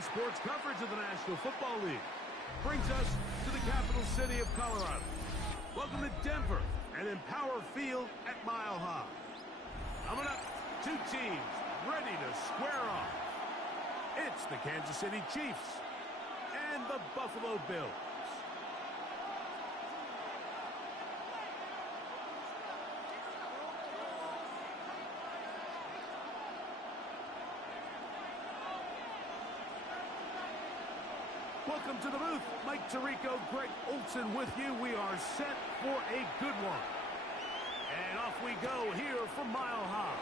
Today's sports coverage of the National Football League brings us to the capital city of Colorado. Welcome to Denver and Empower Field at Mile High. Coming up, two teams ready to square off. It's the Kansas City Chiefs and the Buffalo Bills. Welcome to the booth. Mike Tirico, Greg Olson with you. We are set for a good one. And off we go here from Mile High.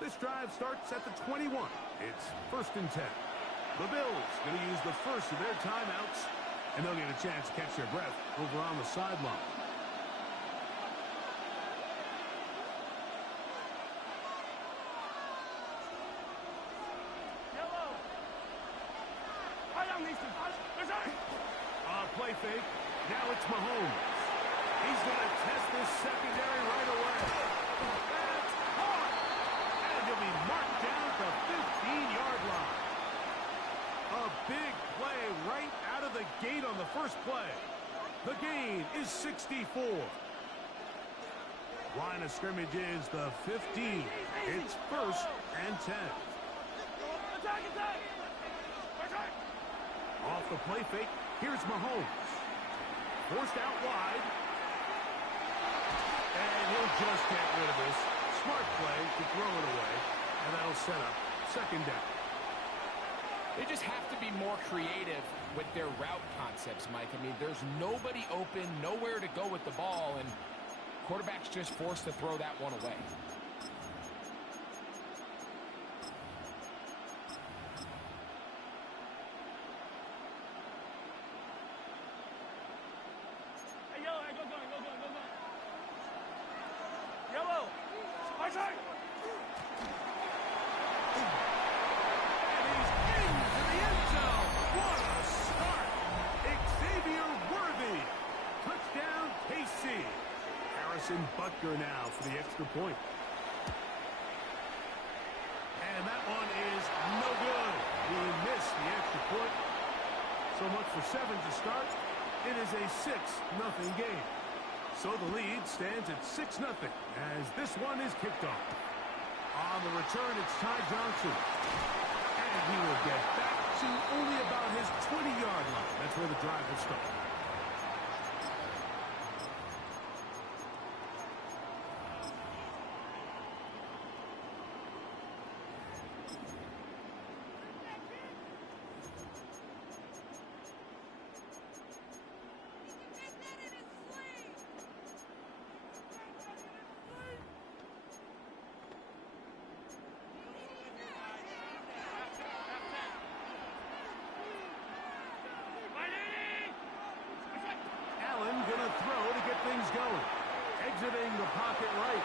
This drive starts at the 21. It's 1st and 10. The Bills going to use the first of their timeouts, and they'll get a chance to catch their breath over on the sideline. Play fake. Now it's Mahomes. He's going to test this secondary right away. That's caught. And he'll be marked down at the 15-yard line. A big play right out of the gate on the first play. The gain is 64. Line of scrimmage is the 15. It's 1st and 10. Off the play fake, here's Mahomes. Forced out wide. And he'll just get rid of this. Smart play to throw it away. And that'll set up 2nd down. They just have to be more creative with their route concepts, Mike. I mean, there's nobody open, nowhere to go with the ball, and quarterback's just forced to throw that one away. Butker now for the extra point. And that one is no good. He missed the extra point. So much for 7 to start. It is a 6-0 game. So the lead stands at 6-0 as this one is kicked off. On the return, it's Ty Johnson. And he will get back to only about his 20-yard line. That's where the drive will start. Exiting the pocket right.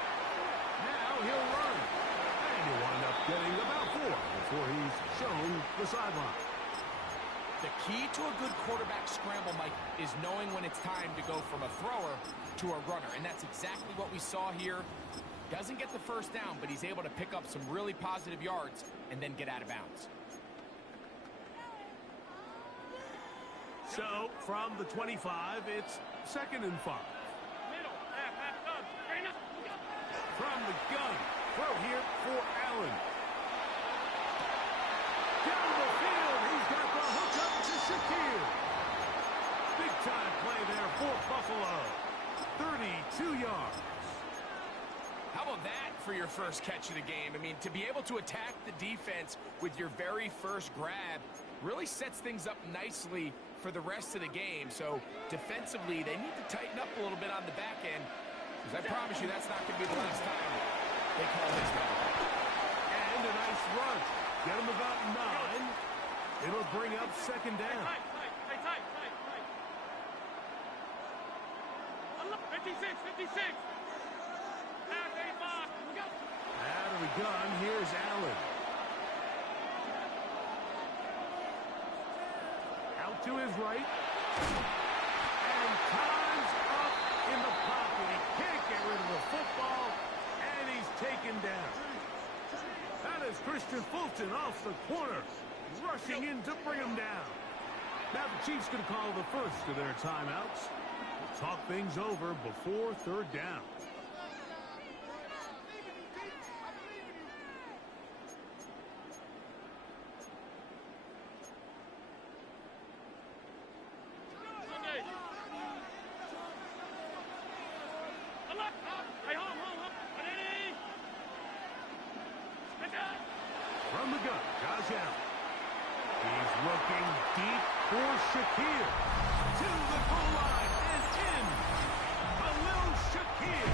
Now he'll run. And he'll wind up getting about 4 before he's shown the sideline. The key to a good quarterback scramble, Mike, is knowing when it's time to go from a thrower to a runner. And that's exactly what we saw here. Doesn't get the first down, but he's able to pick up some really positive yards and then get out of bounds. So, from the 25, it's 2nd and 5. From the gun, throw here for Allen. Down the field, he's got the hook up to Shakir. Big time play there for Buffalo. 32 yards. How about that for your first catch of the game. I mean, to be able to attack the defense with your very first grab really sets things up nicely for the rest of the game. So defensively, they need to tighten up a little bit on the back end, because I promise you that's not going to be the last time they call this game. And a nice run. Get him about 9. It'll bring up second down. 56. Out of the gun, here's Allen. Out to his right. And time's up in the pocket. He can't get rid of the football, and he's taken down. That is Christian Fulton off the corner, rushing in to bring him down. Now the Chiefs going to call the first of their timeouts. Talk things over before third down. From the gun, Josh Allen. He's looking deep for Shakir. To the goal line and in. Khalil Shakir.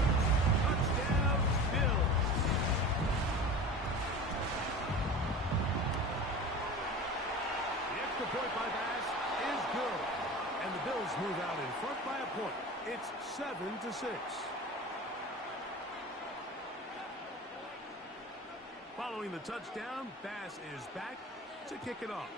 Touchdown, Bills. The extra point by Bass is good. And the Bills move out in front by a point. It's 7-6. Following the touchdown, Bass is back to kick it off.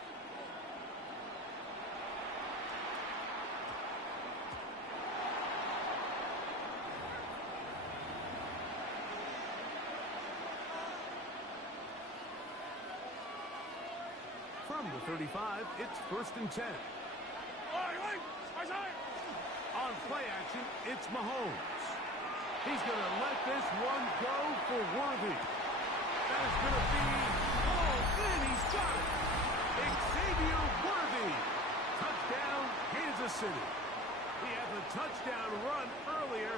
From the 35, it's 1st and 10. On play action, it's Mahomes. He's going to let this one go for Worthy. That is going to be, and he's got it. Xavier Worthy. Touchdown, Kansas City. He had the touchdown run earlier.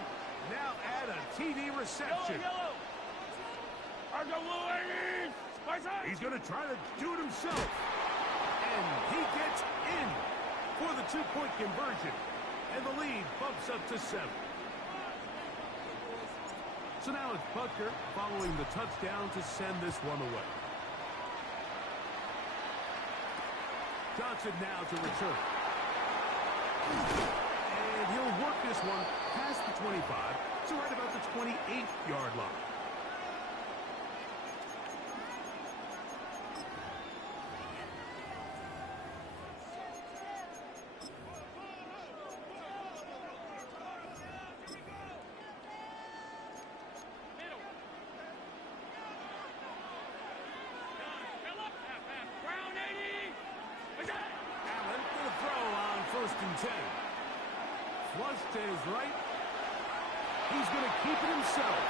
Now add a TD reception. He's going to try to do it himself. And he gets in for the 2-point conversion. And the lead bumps up to 7. So now it's Butker following the touchdown to send this one away. Johnson now to return. And he'll work this one past the 25 to right about the 28-yard line. Flush to his right. He's going to keep it himself.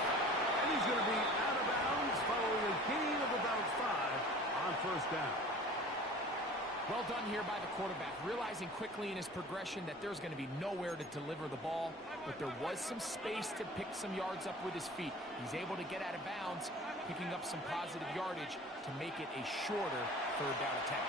And he's going to be out of bounds following a gain of about 5 on 1st down. Well done here by the quarterback, realizing quickly in his progression that there's going to be nowhere to deliver the ball, but there was some space to pick some yards up with his feet. He's able to get out of bounds, picking up some positive yardage to make it a shorter 3rd down attempt.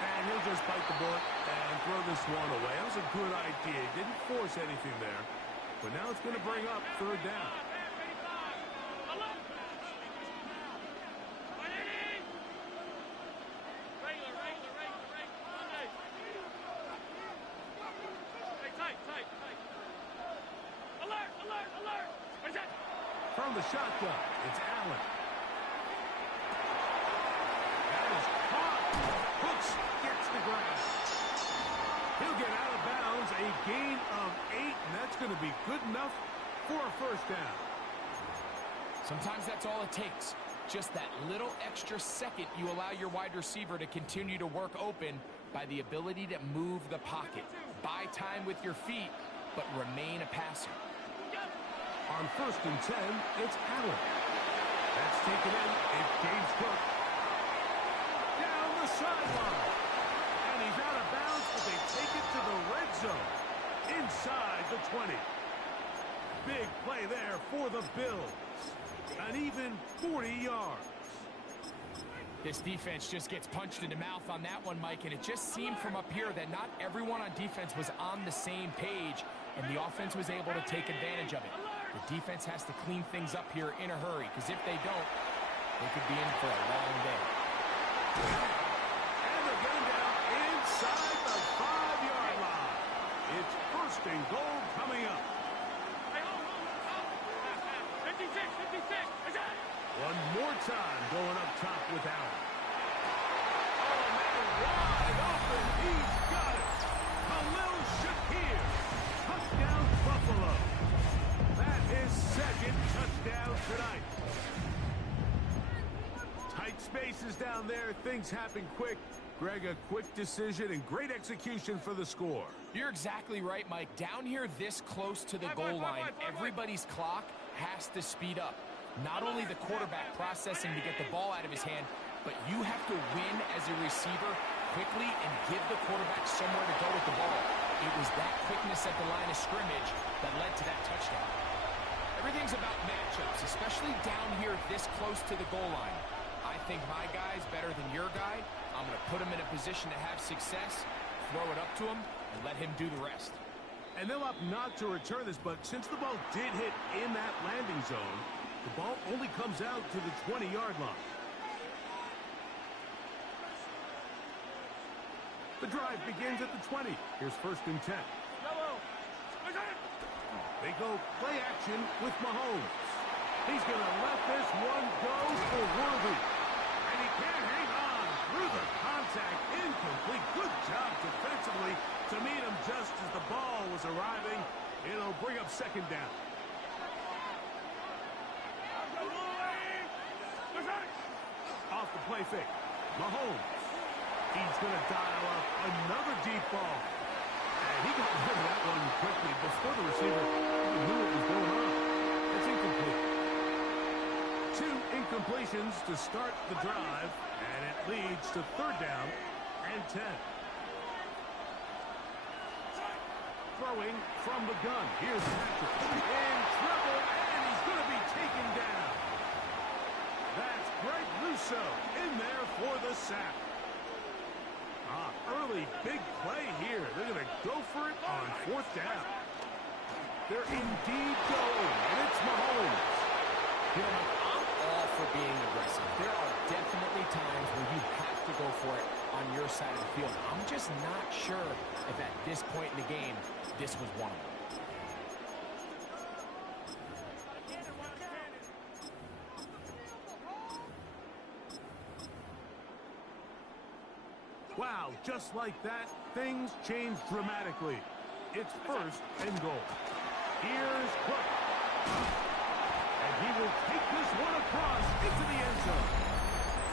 And he'll just bite the bullet and throw this one away. That was a good idea. He didn't force anything there. But now it's going to bring up 3rd down. From the shotgun, it's Allen. That is caught. Hooks gets the grab. He'll get out of bounds, a gain of 8, and that's going to be good enough for a 1st down. Sometimes that's all it takes. Just that little extra second you allow your wide receiver to continue to work open by the ability to move the pocket. Buy time with your feet, but remain a passer. On 1st and 10, it's Allen. That's taken in. It's James Cook. Down the sideline. And he's out of bounds, but they take it to the red zone. Inside the 20. big play there for the Bills. An even 40 yards. This defense just gets punched in the mouth on that one, Mike, and it just seemed from up here that not everyone on defense was on the same page, and the offense was able to take advantage of it. The defense has to clean things up here in a hurry, because if they don't, they could be in for a long day. And they're getting down inside the 5-yard line. It's first and goal coming up. 56, 56. One more time going up top with Allen. Oh, man, wide open. He's got it. Khalil Shakir. Touchdown, Buffalo. That is second touchdown tonight. Tight spaces down there. Things happen quick. Greg, a quick decision and great execution for the score. You're exactly right, Mike. Down here this close to the goal line, everybody's clock has to speed up. Not only the quarterback processing to get the ball out of his hand, but you have to win as a receiver quickly and give the quarterback somewhere to go with the ball. It was that quickness at the line of scrimmage that led to that touchdown. Everything's about matchups, especially down here this close to the goal line. I think my guy's better than your guy. I'm going to put him in a position to have success, throw it up to him, and let him do the rest. And they'll opt not to return this, but since the ball did hit in that landing zone, the ball only comes out to the 20-yard line. The drive begins at the 20. Here's first and 10. They go play action with Mahomes. He's going to let this one go for Worthy. And he can't hang on through the contact. Incomplete. Good job defensively to meet him just as the ball was arriving. It'll bring up second down. Off the play fake. Mahomes. He's going to dial up another deep ball. And he got rid of that one quickly before the receiver even knew what was going on. It's incomplete. 2 incompletions to start the drive, and it leads to third down and 10. Throwing from the gun. Here's Patrick. In trouble, and he's going to be taken down. That's Greg Russo in there for the sack. Early big play here. They're going to go for it on fourth down. They're indeed going, and it's Mahomes. You know, I'm all for being aggressive. There are definitely times where you have to go for it on your side of the field. I'm just not sure if at this point in the game, this was one of them. Wow, just like that, things change dramatically. It's first and goal. Here's Cook. And he will take this one across into the end zone.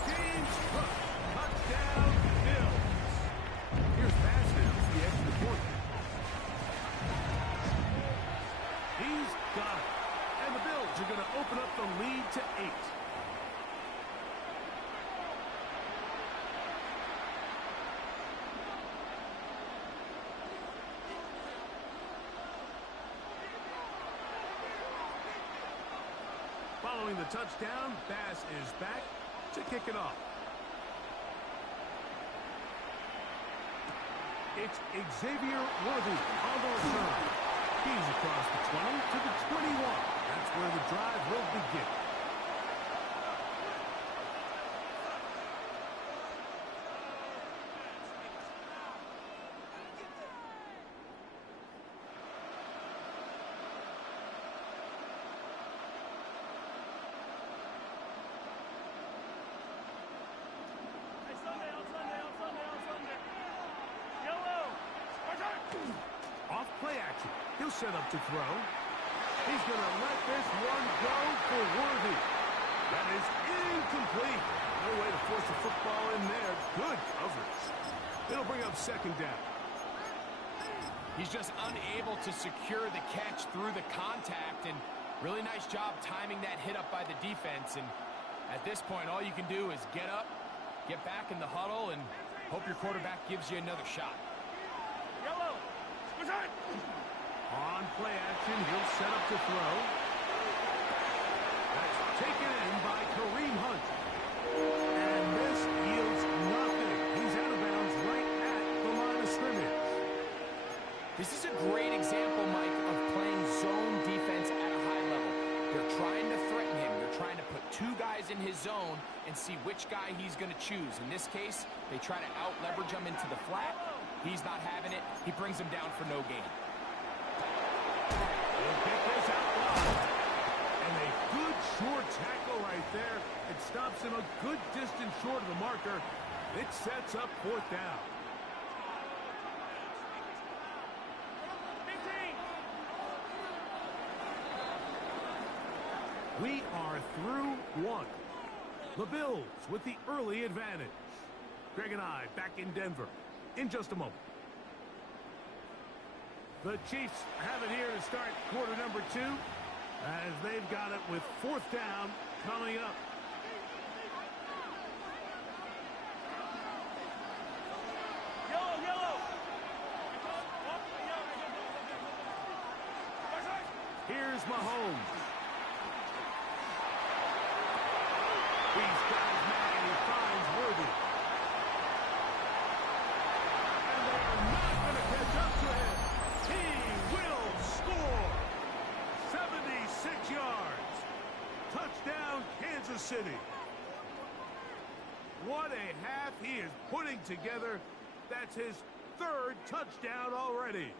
James Cook, touchdown, Bills. Here's Baskin, the extra point. He's got it. And the Bills are going to open up the lead to 8. Following the touchdown, Bass is back to kick it off. It's Xavier Worthy on the return. He's across the 20 to the 21. That's where the drive will begin. Off play action. He'll set up to throw. He's going to let this one go for Worthy. That is incomplete. No way to force the football in there. Good coverage. It'll bring up second down. He's just unable to secure the catch through the contact, and really nice job timing that hit up by the defense. And at this point, all you can do is get up, get back in the huddle, and hope your quarterback gives you another shot. On play action, he'll set up to throw. That's taken in by Kareem Hunt. And this yields nothing. He's out of bounds right at the line of scrimmage. This is a great example, Mike, of playing zone defense at a high level. They're trying to threaten him. They're trying to put two guys in his zone and see which guy he's going to choose. In this case, they try to out-leverage him into the flat. He's not having it. He brings him down for no gain. He'll get this out wide. And a good short tackle right there. It stops him a good distance short of the marker. It sets up fourth down. We are through one. The Bills with the early advantage. Greg and I back in Denver in just a moment. The Chiefs have it here to start quarter number 2 as they've got it with fourth down coming up. Yellow. Here's Mahomes. He's got his man and he finds Worthy. And they are not going to catch up to him. He will score. 76 yards. Touchdown, Kansas City. What a half he is putting together. That's his third touchdown already.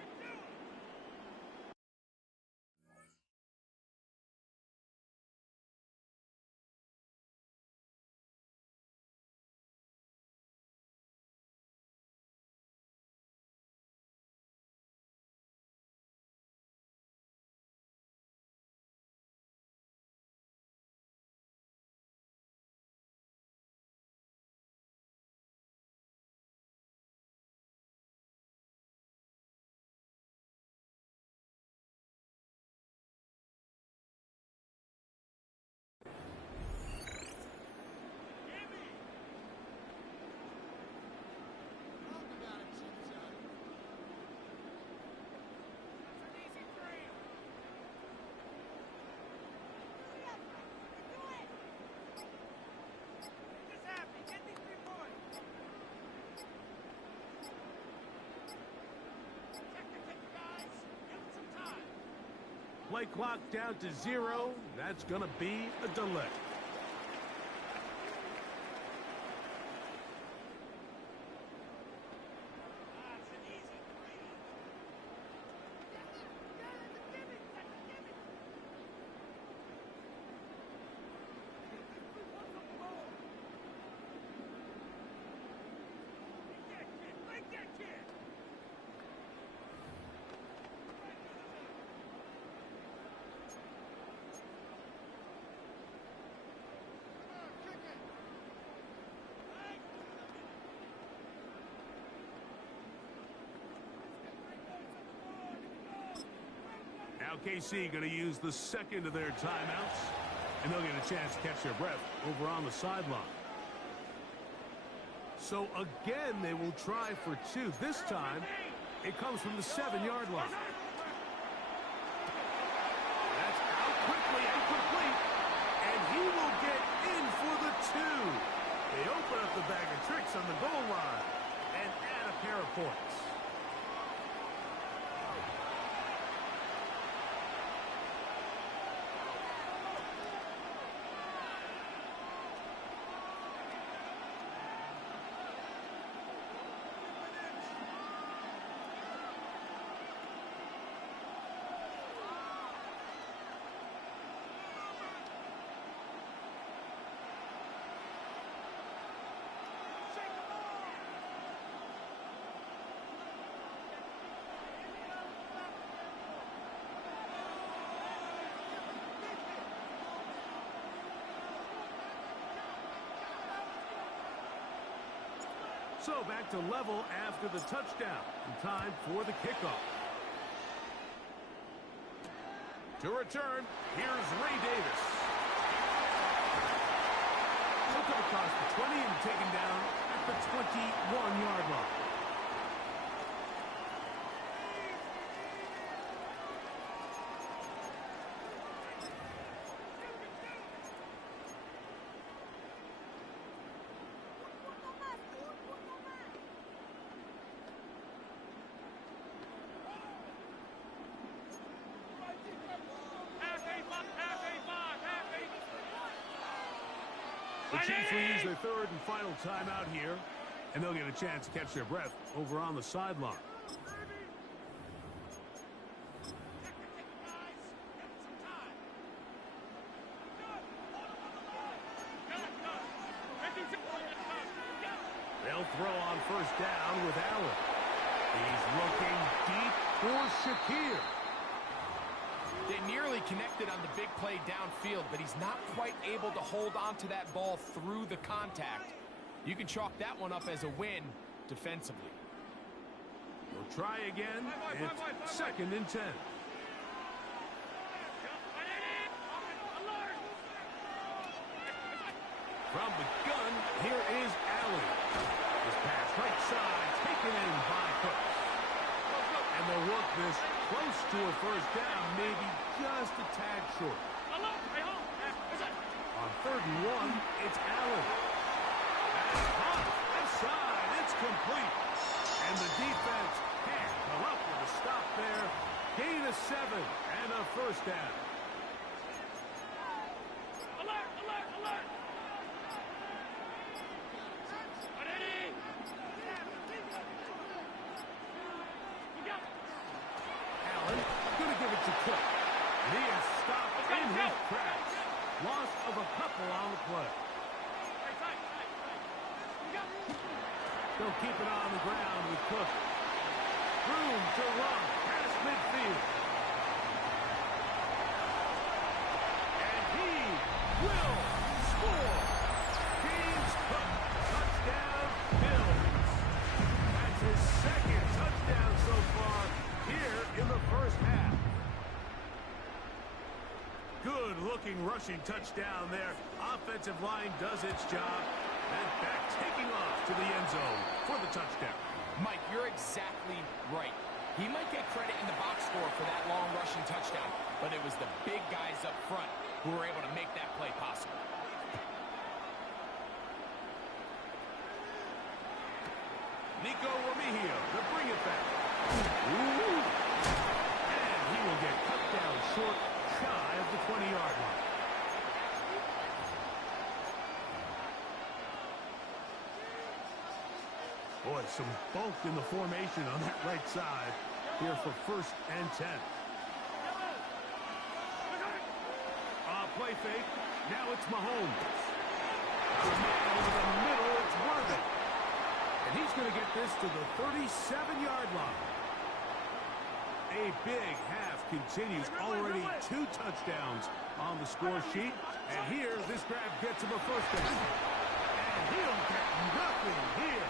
Play clock down to 0. That's going to be a delay. Now KC going to use the second of their timeouts, and they'll get a chance to catch their breath over on the sideline. So again, they will try for 2. This time, it comes from the 7-yard line. That's out quickly and complete, and he will get in for the 2. They open up the bag of tricks on the goal line and add a pair of points. So back to level after the touchdown. In time for the kickoff. To return, here's Ray Davis. He'll come across the 20 and taken down at the 21-yard line. The Chiefs will use their third and final timeout here, and they'll get a chance to catch their breath over on the sideline. They'll throw on first down with Allen. He's looking deep for Shakir. They nearly connected on the big play downfield, but he's not quite able to hold on to that ball through the contact. You can chalk that one up as a win defensively. We'll try again. It's second and 10. From the gun, here is Allen. His pass right side, taken in by Cooks. And they'll work this close to a first down, maybe just a tad short. On third and 1, it's Allen. That's hot, left side, it's complete. And the defense can't come up with a stop there. Gain of 7 and a first down. Alert, alert, alert! Allen going to give it to Cook. And he is stopped in his tracks. Loss of a couple on the play. They'll keep it on the ground with Cook. Room to run past midfield. And he will score. James Cook, touchdown Bills. That's his second touchdown so far here in the first half. Good-looking rushing touchdown there. Offensive line does its job. And back taking off to the end zone for the touchdown. Mike, you're exactly right. He might get credit in the box score for that long rushing touchdown, but it was the big guys up front who were able to make that play possible. Nico Remigio to bring it back. Ooh. And he will get cut down short, shy of the 20-yard line. Boy, some bulk in the formation on that right side here for first and 10. Play fake. Now it's Mahomes. Over the middle, it's Worthing. And he's going to get this to the 37-yard line. A big half continues. Already 2 touchdowns on the score sheet. And here, this grab gets him a first down. And he'll get nothing here.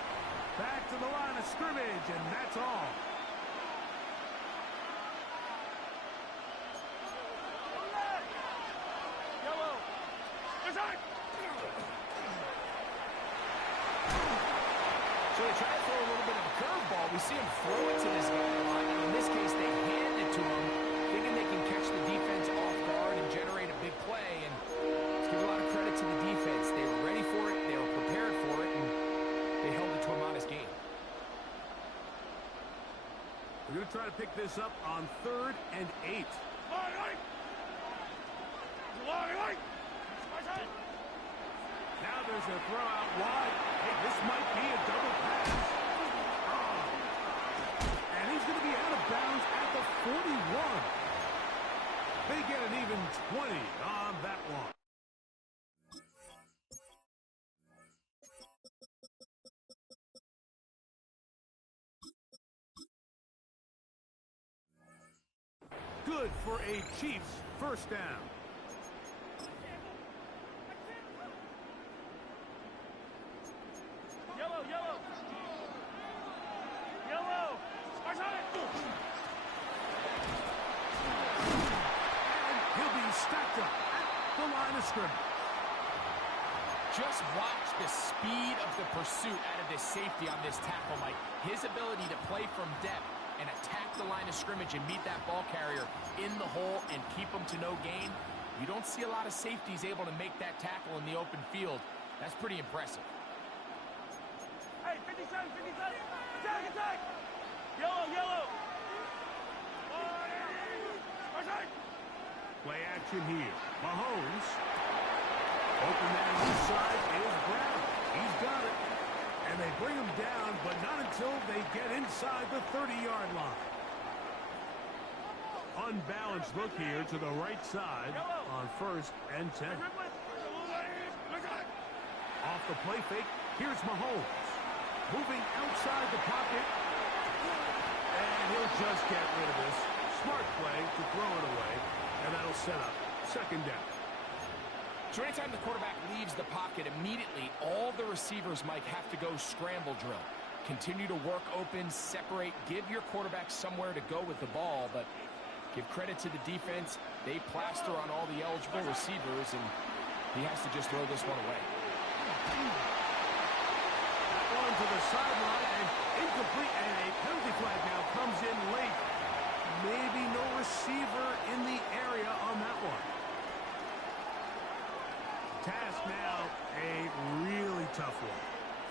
Back to the line of scrimmage, and that's all. So they try to throw a little bit of a curveball. We see him throw it to this guy a lot. In this case, they hand it to him, thinking they can catch the defense off guard and generate a big play. And let's give a lot of credit to the defense. They were ready for it, they were prepared for it, and they held it to a modest game. We're going to try to pick this up on 3rd and 8. Now there's a throw out wide. Hey, this might be a double pass. Oh. And he's going to be out of bounds at the 41. They get an even 20 on that one. Good for a Chiefs first down. Yellow, yellow. Yellow. And he'll be stacked up at the line of scrimmage. Just watch the speed of the pursuit out of this safety on this tackle, Mike. His ability to play from depth and attack the line of scrimmage and meet that ball carrier in the hole and keep him to no gain. You don't see a lot of safeties able to make that tackle in the open field. That's pretty impressive. Hey, 57, 57. Attack, attack. Yellow, yellow. Play action here. Mahomes. Open man inside is Brown. He's got it. And they bring him down, but not until they get inside the 30-yard line. Unbalanced look here to the right side on 1st and 10. Off the play fake, here's Mahomes. Moving outside the pocket. And he'll just get rid of this. Smart play to throw it away. And that'll set up 2nd down. So anytime the quarterback leaves the pocket, immediately all the receivers, Mike, have to go scramble drill. Continue to work open, separate, give your quarterback somewhere to go with the ball, but give credit to the defense. They plaster on all the eligible receivers, and he has to just throw this one away. On to the sideline, and incomplete, and a penalty flag now comes in late. Maybe no receiver in the area on that one. Task now, a really tough one.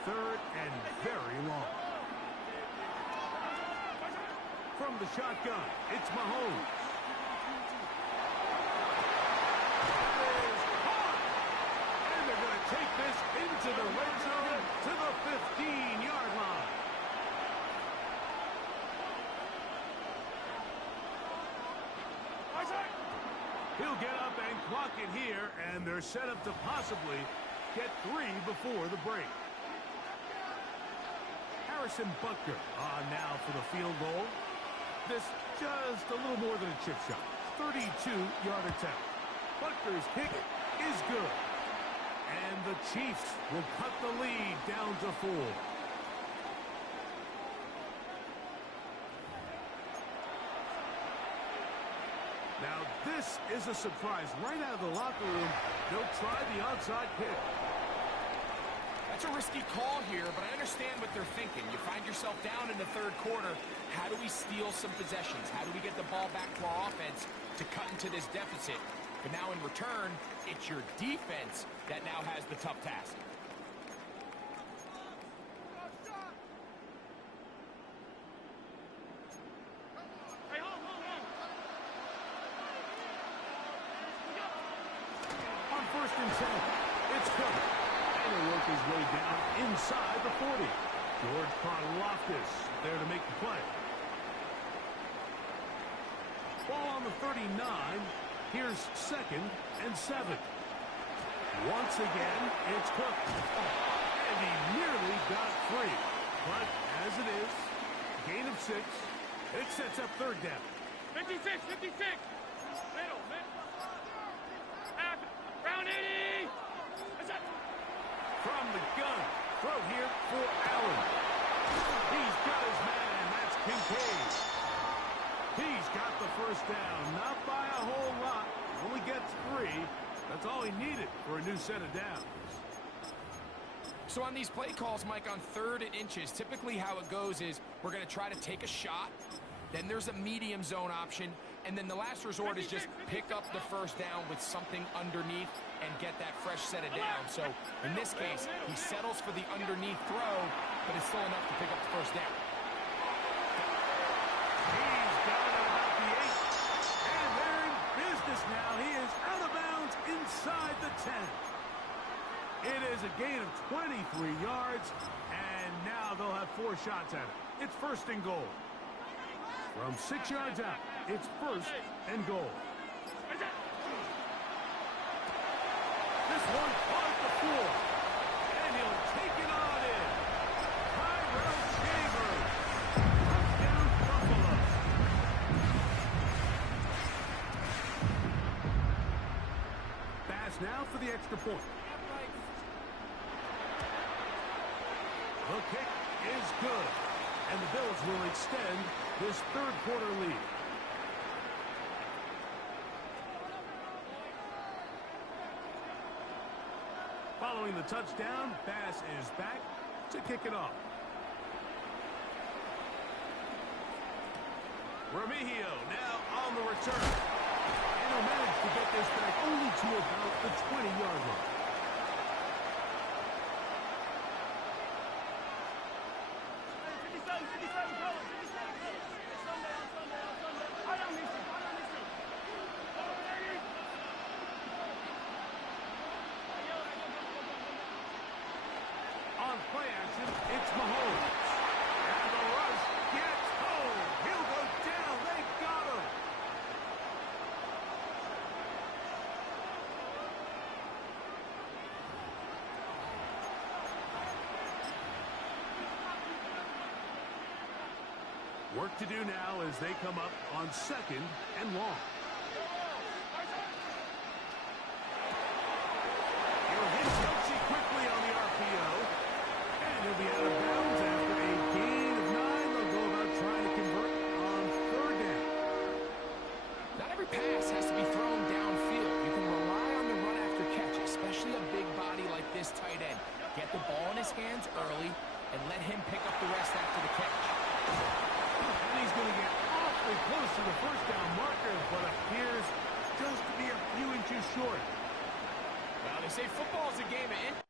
3rd and very long. From the shotgun, it's Mahomes. That is caught! And they're going to take this into the red zone to the 15-yard line. He'll get up and clock it here, and they're set up to possibly get 3 before the break. Harrison Butker on now for the field goal. This just a little more than a chip shot. 32-yard attempt. Butker's kick is good. And the Chiefs will cut the lead down to 4. Now, this is a surprise. Right out of the locker room, they'll try the onside kick. That's a risky call here, but I understand what they're thinking. You find yourself down in the 3rd quarter. How do we steal some possessions? How do we get the ball back to our offense to cut into this deficit? But now in return, it's your defense that now has the tough task. On 1st and 10, it's Cook. And he'll work his way down inside the 40. George Karlaftis there to make the play. Ball on the 39. Here's 2nd and 7. Once again, it's Cook. And he nearly got free. But as it is, gain of 6. It sets up 3rd down. 56, 56. Middle. Half. Round 80. From the gun. Throw here for Allen. He's got his man, and that's Kincaid. He's got the 1st down. Not by a whole lot. He only gets 3. That's all he needed for a new set of downs. So on these play calls, Mike, on 3rd and inches, typically how it goes is we're going to try to take a shot. Then there's a medium zone option. And then the last resort is just pick up the 1st down with something underneath and get that fresh set of downs. So in this case, he settles for the underneath throw, but it's still enough to pick up the 1st down. He's got it about the 8. And they're in business now. He is out of bounds inside the 10. It is a gain of 23 yards, and now they'll have 4 shots at it. It's 1st and goal. From 6 yards out, it's 1st and goal. This one on the floor, and he'll take it on in. Tyrell Chambers, touchdown Buffalo. Pass now for the extra point. The kick is good, and the Bills will extend this 3rd quarter lead. Following the touchdown, Bass is back to kick it off. Remigio now on the return. And he'll manage to get this back only to about the 20-yard line. play action. It's Mahomes. And the rush gets home. He'll go down. They got him. Work to do now as they come up on 2nd and long. He'll hit Kelsey quickly on the RPO. And he'll be out of bounds after a gain of 9. They'll go about trying to convert on 3rd down. Not every pass has to be thrown downfield. You can rely on the run after catch, especially a big body like this tight end. Get the ball in his hands early and let him pick up the rest after the catch. And he's going to get awfully close to the 1st down marker, but appears just to be a few inches short. Well, they say football is a game of inches.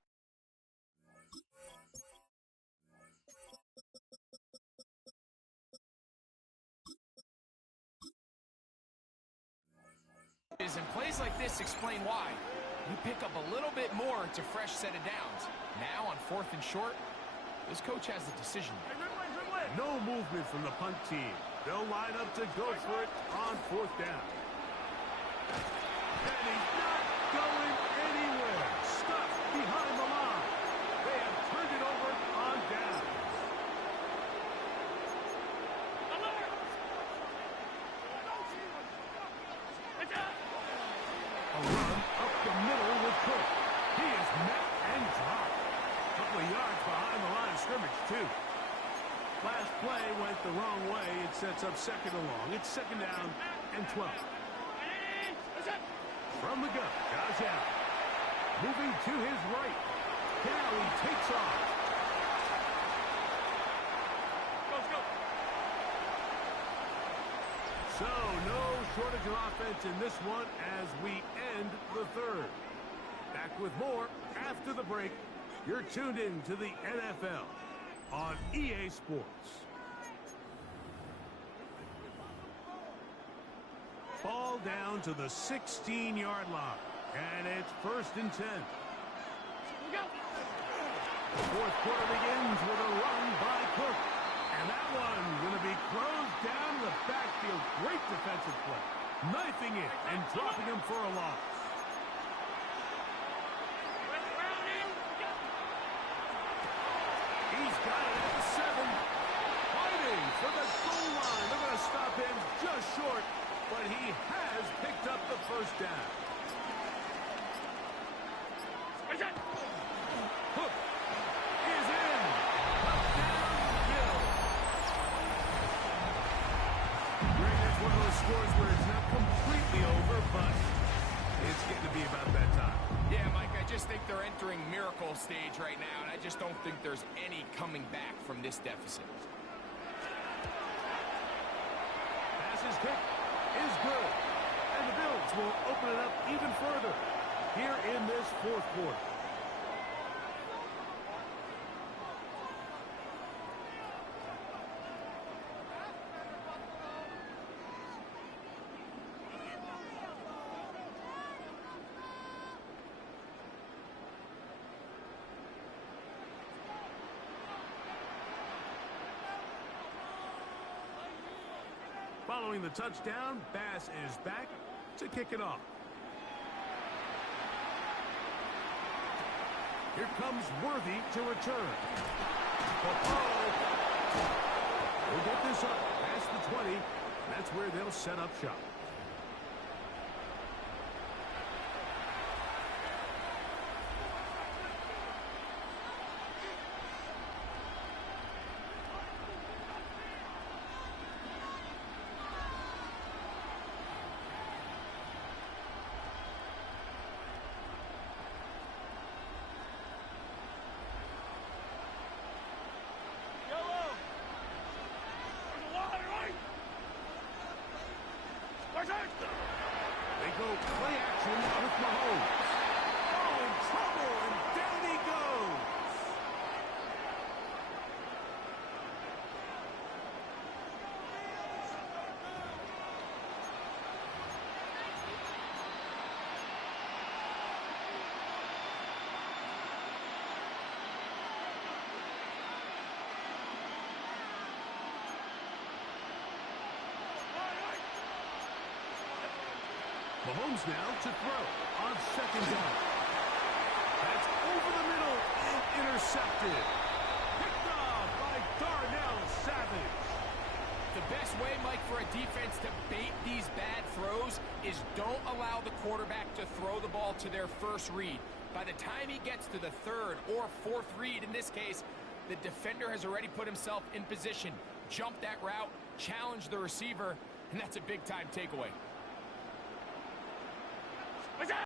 And plays like this explain why. You pick up a little bit more, it's a fresh set of downs. Now on 4th and short, this coach has a decision. No movement from the punt team. They'll line up to go for it on 4th down. And he's not going anywhere. Stuck behind the line. They have turned it over on down. A run up the middle with Cook. He is met and dropped. A couple of yards behind the line of scrimmage, too. Last play went the wrong way. It sets up 2nd and long. It's 2nd down and 12. From the gun, Josh Allen. Moving to his right. Now he takes off. So, no shortage of offense in this one as we end the 3rd. Back with more after the break. You're tuned in to the NFL on EA Sports. Ball down to the 16-yard line. And it's 1st and 10. The 4th quarter begins with a run by Cook. And that one going to be closed down in the backfield. Great defensive play. Knifing it and dropping him for a loss. He's got it at the 7. Fighting for the goal line. They're going to stop him just short, but he has picked up the 1st down. Hook is in. Touchdown, Bill. Greg, that's one of those scores where it's not completely over, but it's getting to be about that time. Yeah, Mike, I just think they're entering miracle stage right now, and I just don't think there's any coming back from this deficit. Pass's kick is good. And the Bills will open it up even further here in this 4th quarter. Following the touchdown, Bass is back to kick it off. Here comes Worthy to return. We'll get this up past the 20. That's where they'll set up shop. They go play action with Mahomes. Oh, in trouble, and down he goes. moves now to throw on second down. That's over the middle and intercepted. Picked off by Darnell Savage. The best way, Mike, for a defense to bait these bad throws is don't allow the quarterback to throw the ball to their first read. By the time he gets to the third or fourth read, in this case, the defender has already put himself in position, jumped that route, challenged the receiver, and that's a big-time takeaway.